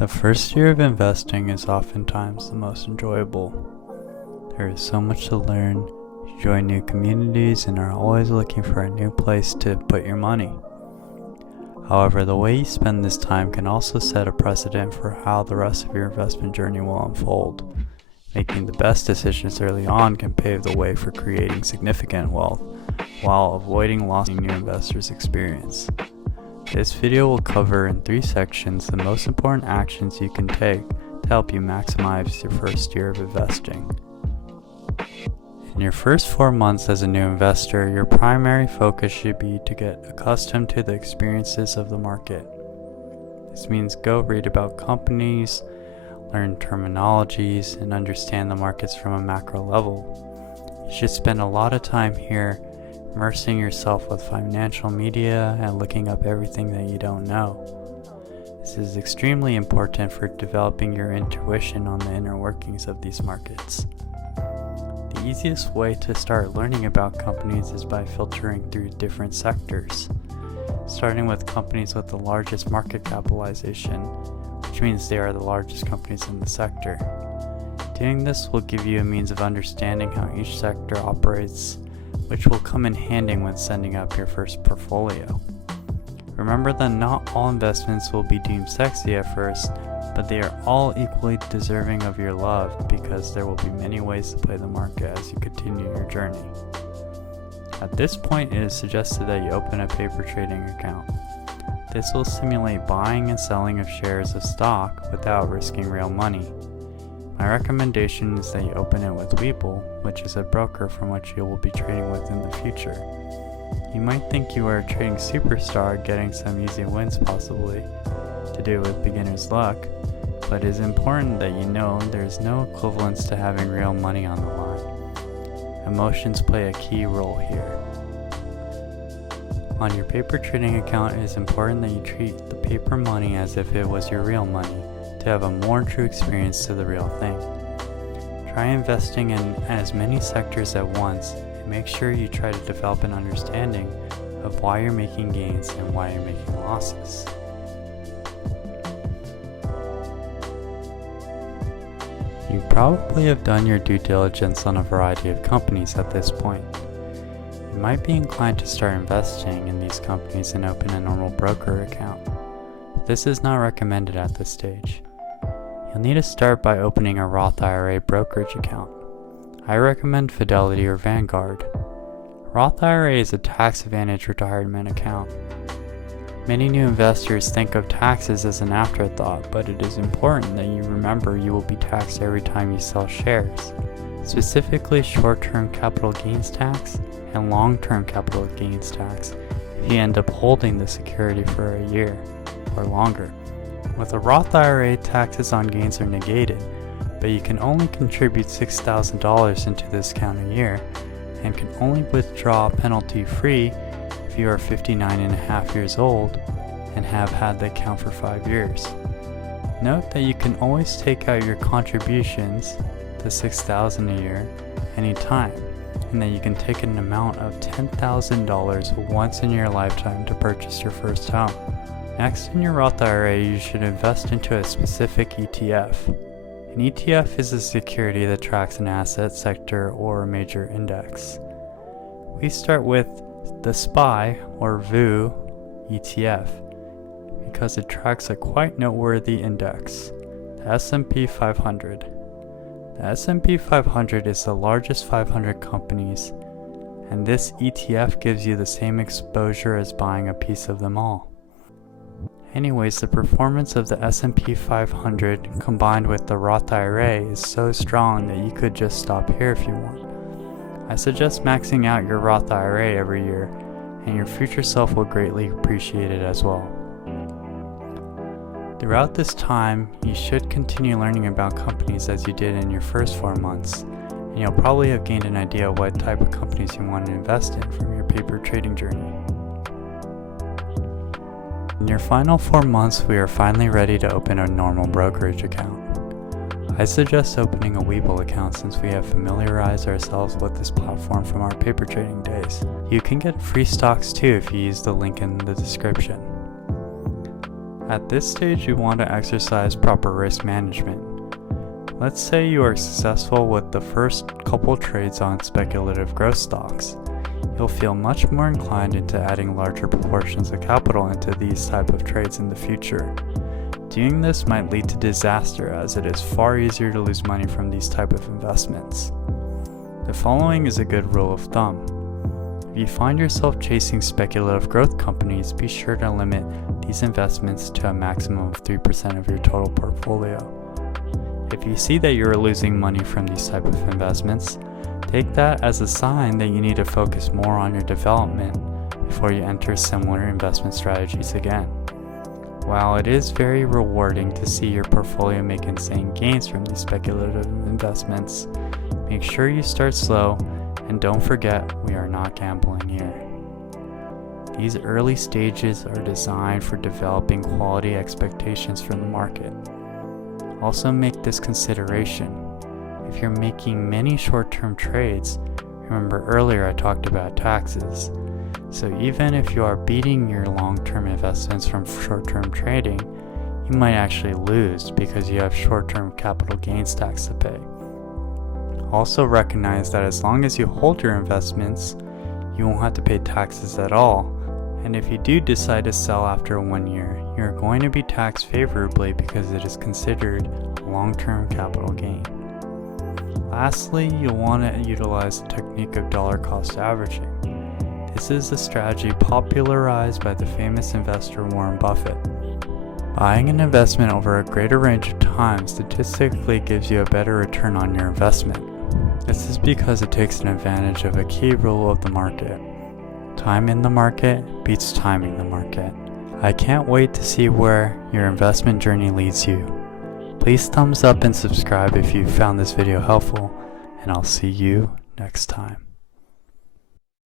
The first year of investing is oftentimes the most enjoyable. There is so much to learn, you join new communities, and are always looking for a new place to put your money. However, the way you spend this time can also set a precedent for how the rest of your investment journey will unfold. Making the best decisions early on can pave the way for creating significant wealth, while avoiding losing new investors' experience. This video will cover in 3 sections the most important actions you can take to help you maximize your first year of investing. In your first 4 months as a new investor, your primary focus should be to get accustomed to the experiences of the market. This means go read about companies, learn terminologies, and understand the markets from a macro level. You should spend a lot of time here immersing yourself with financial media and looking up everything that you don't know. This is extremely important for developing your intuition on the inner workings of these markets. The easiest way to start learning about companies is by filtering through different sectors, starting with companies with the largest market capitalization, which means they are the largest companies in the sector. Doing this will give you a means of understanding how each sector operates, which will come in handy when setting up your first portfolio. Remember that not all investments will be deemed sexy at first, but they are all equally deserving of your love because there will be many ways to play the market as you continue your journey. At this point, it is suggested that you open a paper trading account. This will simulate buying and selling of shares of stock without risking real money. My recommendation is that you open it with Webull, which is a broker from which you will be trading with in the future. You might think you are a trading superstar getting some easy wins possibly, to do with beginner's luck, but it is important that you know there is no equivalence to having real money on the line. Emotions play a key role here. On your paper trading account, it is important that you treat the paper money as if it was your real money, to have a more true experience to the real thing. Try investing in as many sectors at once, and make sure you try to develop an understanding of why you're making gains and why you're making losses. You probably have done your due diligence on a variety of companies at this point. You might be inclined to start investing in these companies and open a normal broker account. This is not recommended at this stage. You'll need to start by opening a Roth IRA brokerage account. I recommend Fidelity or Vanguard. Roth IRA is a tax-advantaged retirement account. Many new investors think of taxes as an afterthought, but it is important that you remember you will be taxed every time you sell shares, specifically short-term capital gains tax and long-term capital gains tax if you end up holding the security for a year or longer. With a Roth IRA, taxes on gains are negated, but you can only contribute $6,000 into this account a year and can only withdraw penalty-free if you are 59 and a half years old and have had the account for 5 years. Note that you can always take out your contributions, the $6,000 a year, anytime, and that you can take an amount of $10,000 once in your lifetime to purchase your first home. Next, in your Roth IRA, you should invest into a specific ETF. An ETF is a security that tracks an asset, sector, or a major index. We start with the SPY or VOO ETF because it tracks a quite noteworthy index, the S&P 500. The S&P 500 is the largest 500 companies, and this ETF gives you the same exposure as buying a piece of them all. Anyways, the performance of the S&P 500 combined with the Roth IRA is so strong that you could just stop here if you want. I suggest maxing out your Roth IRA every year, and your future self will greatly appreciate it as well. Throughout this time, you should continue learning about companies as you did in your first 4 months, and you'll probably have gained an idea of what type of companies you want to invest in from your paper trading journey. In your final 4 months, we are finally ready to open a normal brokerage account. I suggest opening a Webull account since we have familiarized ourselves with this platform from our paper trading days. You can get free stocks too if you use the link in the description. At this stage, you want to exercise proper risk management. Let's say you are successful with the first couple trades on speculative growth stocks. You'll feel much more inclined into adding larger proportions of capital into these type of trades in the future. Doing this might lead to disaster, as it is far easier to lose money from these type of investments. The following is a good rule of thumb. If you find yourself chasing speculative growth companies, be sure to limit these investments to a maximum of 3% of your total portfolio. If you see that you are losing money from these type of investments, take that as a sign that you need to focus more on your development before you enter similar investment strategies again. While it is very rewarding to see your portfolio make insane gains from these speculative investments, make sure you start slow, and don't forget, we are not gambling here. These early stages are designed for developing quality expectations from the market. Also make this consideration. If you're making many short-term trades, remember earlier I talked about taxes. So even if you are beating your long-term investments from short-term trading, you might actually lose because you have short-term capital gains tax to pay. Also recognize that as long as you hold your investments, you won't have to pay taxes at all. And if you do decide to sell after 1 year, you're going to be taxed favorably because it is considered a long-term capital gain. Lastly, you'll want to utilize the technique of dollar cost averaging. This is a strategy popularized by the famous investor Warren Buffett. Buying an investment over a greater range of time statistically gives you a better return on your investment. This is because it takes an advantage of a key rule of the market. Time in the market beats timing the market. I can't wait to see where your investment journey leads you. Please thumbs up and subscribe if you found this video helpful, and I'll see you next time.